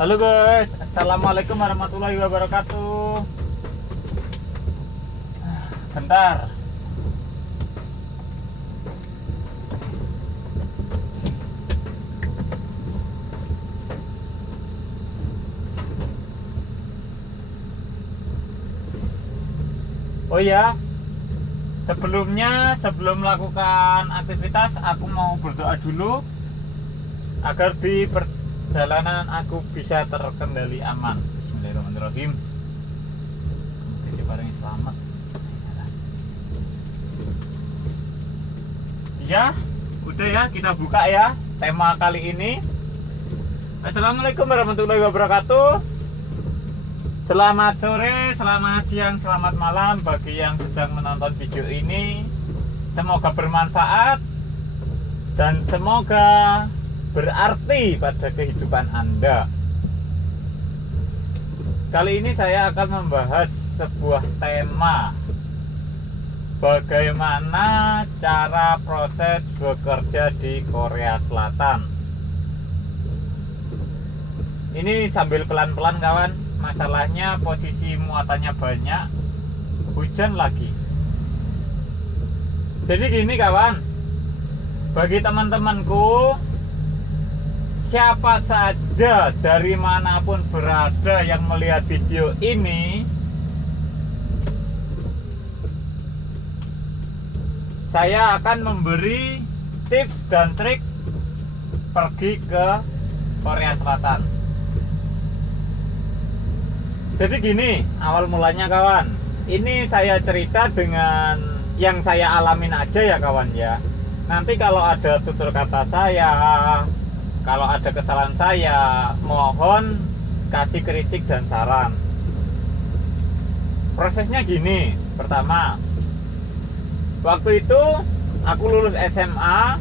Halo guys, assalamualaikum warahmatullahi wabarakatuh. Bentar. Oh ya, sebelum melakukan aktivitas, aku mau berdoa dulu agar di perjalanan aku bisa terkendali aman. Bismillahirrahmanirrahim. Jadi paling selamat. Ya, udah ya, kita buka ya tema kali ini. Assalamualaikum warahmatullahi wabarakatuh. Selamat sore, selamat siang, selamat malam bagi yang sedang menonton video ini. Semoga bermanfaat dan semoga berarti pada kehidupan Anda. Kali ini saya akan membahas sebuah tema, bagaimana cara proses bekerja di Korea Selatan. Ini sambil pelan-pelan kawan. Masalahnya posisi muatannya banyak, hujan lagi. Jadi gini kawan, bagi teman-temanku, siapa saja dari manapun berada yang melihat video ini, saya akan memberi tips dan trik pergi ke Korea Selatan. Jadi gini, awal mulanya kawan, ini saya cerita dengan yang saya alamin aja ya kawan ya. Nanti kalau ada tutur kata saya, kalau ada kesalahan saya, mohon kasih kritik dan saran. Prosesnya gini, pertama, waktu itu aku lulus SMA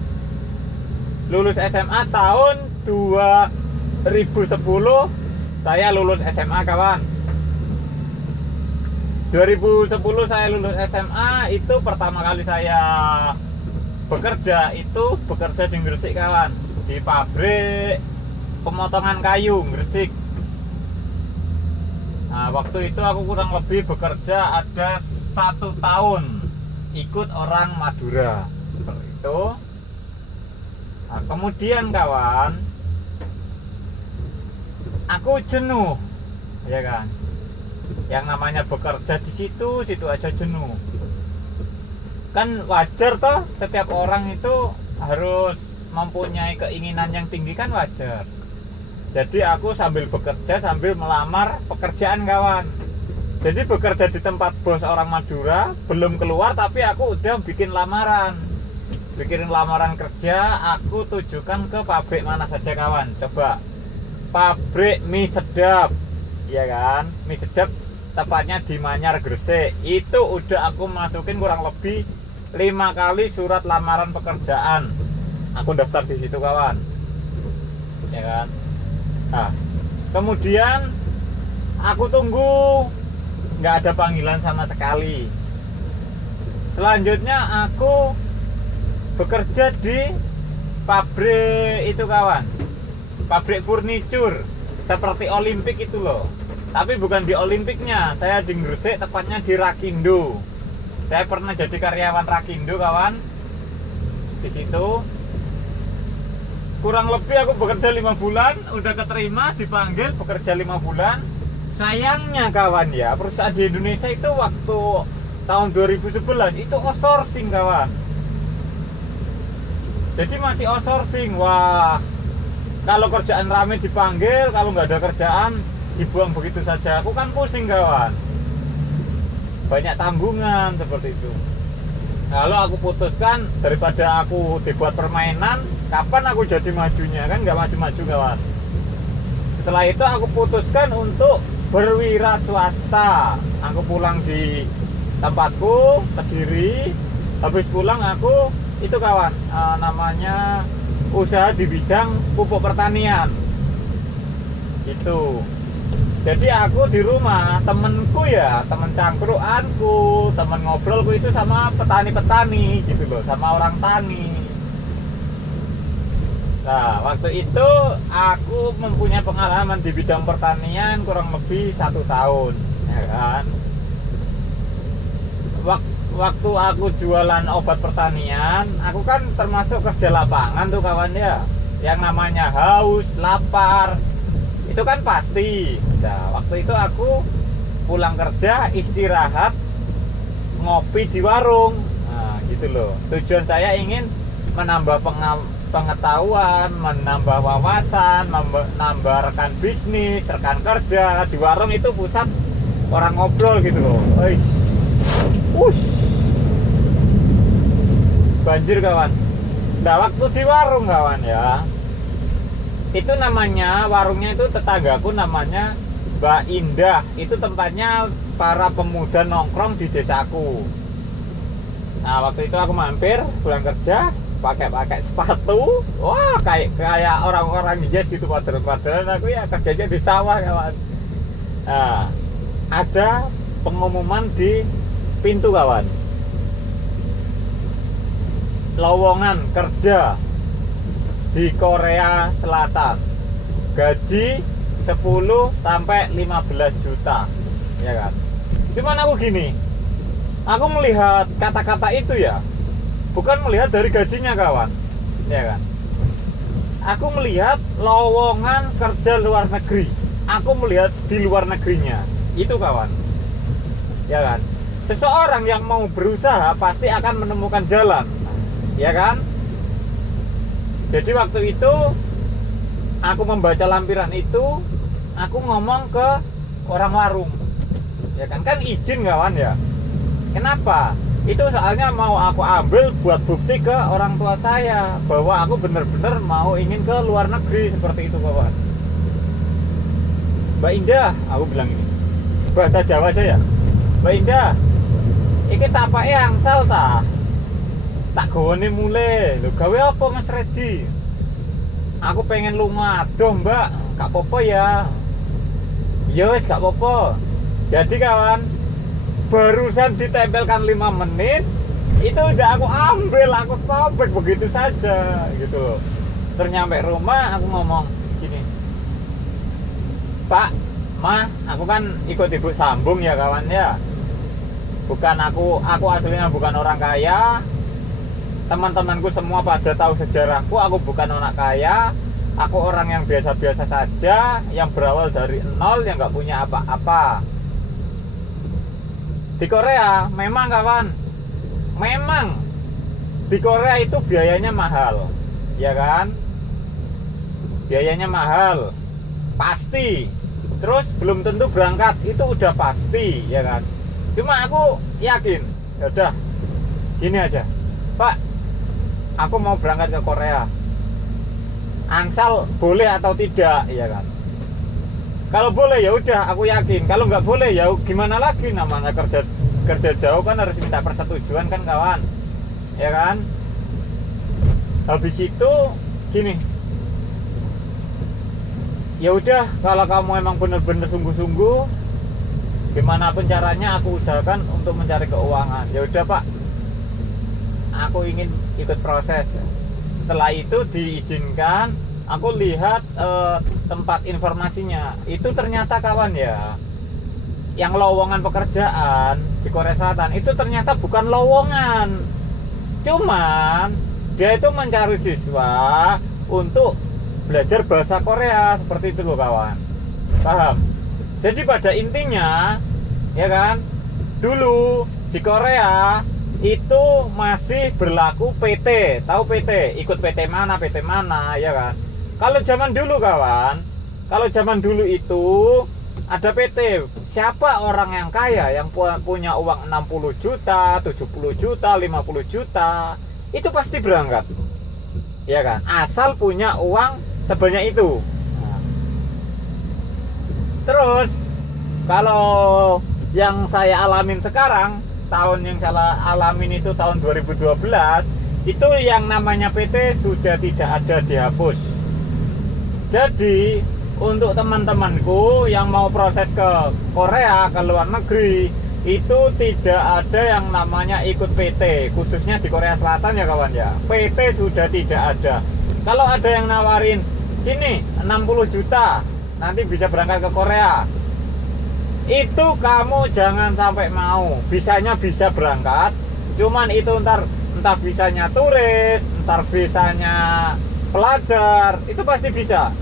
tahun 2010, saya lulus SMA kawan. 2010 saya lulus SMA, itu pertama kali saya bekerja di Gresik kawan, di pabrik pemotongan kayu Gresik. Nah, waktu itu aku kurang lebih bekerja ada 1 tahun ikut orang Madura seperti itu. Nah, kemudian kawan, aku jenuh ya kan. Yang namanya bekerja di situ aja jenuh. Kan wajar toh, setiap orang itu harus mempunyai keinginan yang tinggi, kan wajar. Jadi aku sambil bekerja sambil melamar pekerjaan kawan. Jadi bekerja di tempat bos orang Madura, belum keluar tapi aku udah bikin lamaran kerja. Aku tujukan ke pabrik mana saja kawan. Coba, pabrik mie sedap, ya kan, mie sedap tepatnya di Manyar Gresik. Itu udah aku masukin kurang lebih 5 kali surat lamaran pekerjaan. Aku daftar di situ kawan, ya kan. Nah, kemudian aku tunggu, nggak ada panggilan sama sekali. Selanjutnya aku bekerja di pabrik itu kawan, pabrik furniture seperti Olimpik itu loh. Tapi bukan di Olimpiknya, saya di Gresik, tepatnya di Rakindo. Saya pernah jadi karyawan Rakindo kawan. Di situ kurang lebih aku bekerja 5 bulan, udah keterima, dipanggil bekerja 5 bulan. Sayangnya kawan ya, perusahaan di Indonesia itu waktu tahun 2011 itu outsourcing kawan. Jadi masih outsourcing. Wah, kalau kerjaan rame dipanggil, kalau nggak ada kerjaan dibuang begitu saja. Aku kan pusing kawan, banyak tanggungan seperti itu. Lalu aku putuskan, daripada aku dibuat permainan, kapan aku jadi majunya, kan nggak maju-maju kawan. Setelah itu aku putuskan untuk berwira swasta. Aku pulang di tempatku, Kediri. Habis pulang aku itu kawan, namanya usaha di bidang pupuk pertanian itu. Jadi aku di rumah, temenku ya, temen cangkruanku, temen ngobrolku itu sama petani-petani gitu loh, sama orang tani. Nah, waktu itu aku mempunyai pengalaman di bidang pertanian kurang lebih 1 tahun, ya kan. Waktu aku jualan obat pertanian, aku kan termasuk kerja lapangan tuh kawan ya. Yang namanya haus, lapar, itu kan pasti. Nah, waktu itu aku pulang kerja, istirahat, ngopi di warung. Nah, gitu loh. Tujuan saya ingin menambah pengetahuan, menambah wawasan, menambah rekan bisnis, rekan kerja. Di warung itu pusat orang ngobrol gitu loh. Ush, banjir kawan. Nah, waktu di warung kawan ya, itu namanya, warungnya itu tetanggaku namanya Mbak Indah. Itu tempatnya para pemuda nongkrong di desaku. Nah, waktu itu aku mampir pulang kerja, pakai sepatu, wah kayak orang-orang yes gitu, padahal aku ya kerjanya di sawah kawan. Nah, ada pengumuman di pintu kawan, lowongan kerja di Korea Selatan, gaji 10 sampai 15 juta, ya kan. Cuman aku gini, aku melihat kata-kata itu ya, bukan melihat dari gajinya kawan, ya kan. Aku melihat lowongan kerja luar negeri, aku melihat di luar negerinya itu kawan, ya kan. Seseorang yang mau berusaha pasti akan menemukan jalan, ya kan. Jadi waktu itu aku membaca lampiran itu, aku ngomong ke orang warung, ya kan izin kawan ya. Kenapa? Itu soalnya mau aku ambil buat bukti ke orang tua saya bahwa aku benar-benar mau ingin ke luar negeri, seperti itu kawan. Mbak Indah, aku bilang ini bahasa Jawa aja ya. Mbak Indah, iki tapake angsal ta? Tak gawone mule. Lho gawe apa Mas Redi? Aku pengen lunga. Aduh Mbak, gak apa-apa ya. Ya wis gak apa-apa. Jadi kawan, barusan ditempelkan 5 menit, itu udah aku ambil, aku sobek begitu saja gitu loh. Terus nyampe rumah aku ngomong gini, Pak, Ma, aku kan ikut ibu sambung ya kawan ya. Bukan aku aslinya bukan orang kaya. Teman-temanku semua pada tahu sejarahku, aku bukan orang kaya. Aku orang yang biasa-biasa saja, yang berawal dari nol, yang nggak punya apa-apa. Di Korea memang kawan, memang di Korea itu biayanya mahal, ya kan. Biayanya mahal pasti. Terus belum tentu berangkat, itu udah pasti, ya kan. Cuma aku yakin, ya udah gini aja, Pak, aku mau berangkat ke Korea, angsal boleh atau tidak, ya kan. Kalau boleh ya udah, aku yakin. Kalau nggak boleh ya gimana lagi, namanya kerja jauh kan harus minta persetujuan kan kawan, ya kan. Habis itu gini, ya udah, kalau kamu emang bener-bener sungguh-sungguh, gimana pun caranya aku usahakan untuk mencari keuangan. Ya udah Pak, aku ingin ikut proses. Setelah itu diizinkan, aku lihat tempat informasinya. Itu ternyata kawan ya, yang lowongan pekerjaan di Korea Selatan itu ternyata bukan lowongan, cuman dia itu mencari siswa untuk belajar bahasa Korea, seperti itu loh kawan. Paham? Jadi pada intinya, ya kan, dulu di Korea itu masih berlaku PT. Tahu PT? Ikut PT mana, ya kan. Kalau zaman dulu kawan, kalau zaman dulu itu ada PT. Siapa orang yang kaya yang punya uang 60 juta, 70 juta, 50 juta, itu pasti berangkat, ya kan, asal punya uang sebanyak itu. Nah, terus kalau yang saya alamin sekarang, tahun yang saya alamin itu tahun 2012, itu yang namanya PT sudah tidak ada, dihapus. Jadi untuk teman-temanku yang mau proses ke Korea, ke luar negeri, itu tidak ada yang namanya ikut PT, khususnya di Korea Selatan ya kawan ya. PT sudah tidak ada. Kalau ada yang nawarin sini 60 juta nanti bisa berangkat ke Korea, itu kamu jangan sampai mau. Bisanya bisa berangkat, cuman itu entah visanya turis, entar visanya pelajar, itu pasti bisa.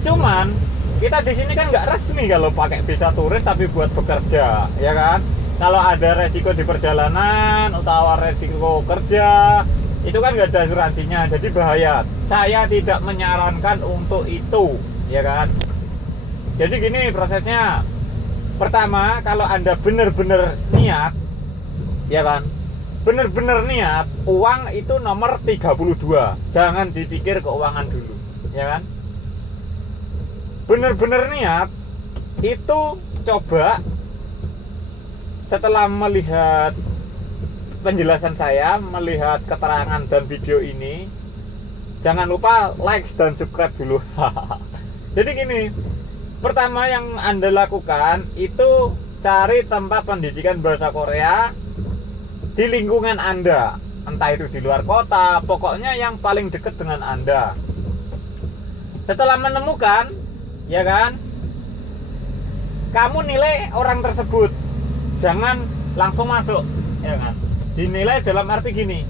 Cuman kita di sini kan nggak resmi kalau pakai visa turis tapi buat bekerja, ya kan? Kalau ada resiko di perjalanan atau resiko kerja, itu kan nggak ada asuransinya, jadi bahaya. Saya tidak menyarankan untuk itu, ya kan? Jadi gini prosesnya. Pertama, kalau Anda benar-benar niat, ya kan? Benar-benar niat, uang itu nomor 32. Jangan dipikir keuangan dulu, ya kan? Benar-benar niat, itu coba setelah melihat penjelasan saya, melihat keterangan dan video ini, jangan lupa like dan subscribe dulu. Jadi gini, pertama yang Anda lakukan itu cari tempat pendidikan bahasa Korea di lingkungan Anda, entah itu di luar kota, pokoknya yang paling dekat dengan Anda. Setelah menemukan, ya kan, kamu nilai orang tersebut, jangan langsung masuk, ya kan. Dinilai dalam arti gini,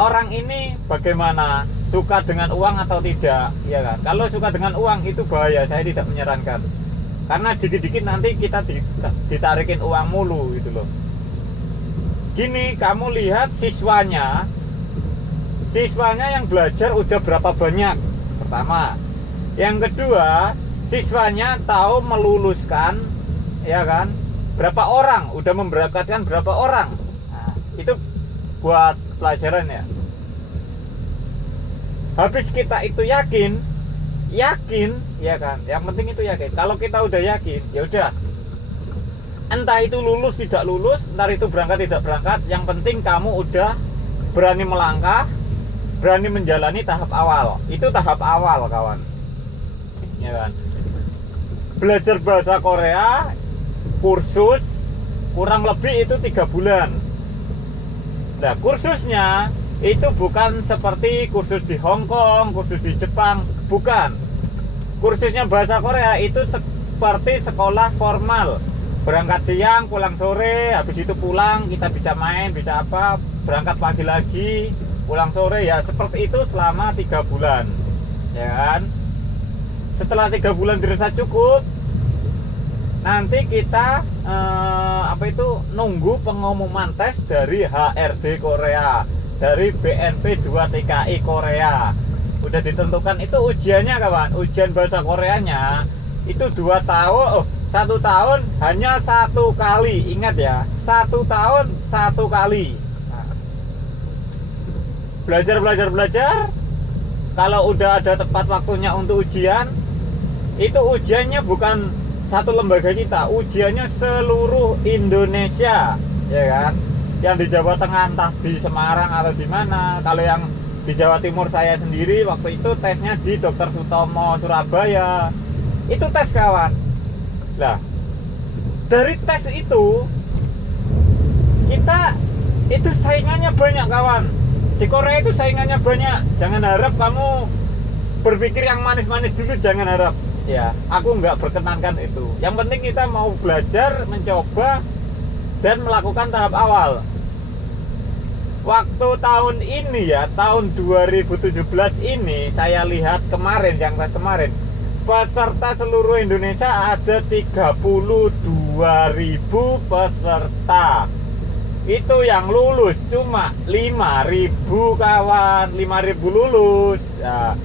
orang ini bagaimana, suka dengan uang atau tidak, ya kan. Kalau suka dengan uang itu bahaya, saya tidak menyarankan, karena dikit-dikit nanti kita ditarikin uang mulu gitu loh. Gini, kamu lihat siswanya yang belajar udah berapa banyak, pertama. Yang kedua, siswanya tahu meluluskan, ya kan, berapa orang, udah memberangkatkan berapa orang. Nah, itu buat pelajaran ya. Habis kita itu yakin, ya kan. Yang penting itu yakin. Kalau kita udah yakin, ya udah. Entah itu lulus tidak lulus, entar itu berangkat tidak berangkat, yang penting kamu udah berani melangkah, berani menjalani tahap awal. Itu tahap awal, kawan. Ya kan. Belajar bahasa Korea kursus kurang lebih itu 3 bulan. Nah, kursusnya itu bukan seperti kursus di Hong Kong, kursus di Jepang, bukan. Kursusnya bahasa Korea itu seperti sekolah formal. Berangkat siang, pulang sore, habis itu pulang, kita bisa main, bisa apa, berangkat pagi lagi, pulang sore, ya seperti itu selama 3 bulan. Ya kan? Setelah 3 bulan dirasa cukup, nanti kita nunggu pengumuman tes dari HRD Korea, dari BNP 2 TKI Korea. Udah ditentukan itu ujiannya, kawan. Ujian bahasa Koreanya itu 2 tahun, 1 tahun hanya 1 kali. Ingat ya, 1 tahun 1 kali. Nah, belajar. Kalau udah ada tepat waktunya untuk ujian, itu ujiannya bukan satu lembaga kita, ujiannya seluruh Indonesia, ya kan. Yang di Jawa Tengah entah di Semarang atau di mana. Kalau yang di Jawa Timur saya sendiri waktu itu tesnya di Dr. Sutomo Surabaya. Itu tes, kawan. Lah, dari tes itu kita itu saingannya banyak, kawan. Di Korea itu saingannya banyak. Jangan harap kamu berpikir yang manis-manis dulu, jangan harap. Ya, aku nggak berkenankan itu. Yang penting kita mau belajar, mencoba, dan melakukan tahap awal. Waktu tahun ini ya, tahun 2017 ini, saya lihat kemarin, yang tes kemarin, peserta seluruh Indonesia ada 32.000 peserta. Itu yang lulus cuma 5.000, kawan. 5.000 lulus. Ya,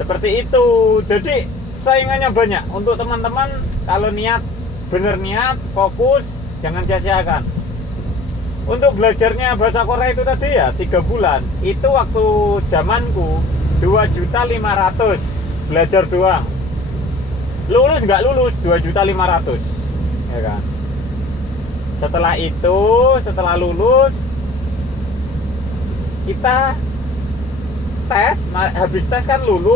seperti itu. Jadi saingannya banyak. Untuk teman-teman, kalau niat, bener niat, fokus, jangan sia-siakan. Untuk belajarnya bahasa Korea itu tadi ya 3 bulan. Itu waktu zamanku 2.500.000 belajar doang. Lulus nggak lulus 2.500.000, ya kan. Setelah itu, setelah lulus, kita tes, habis tes kan lulus.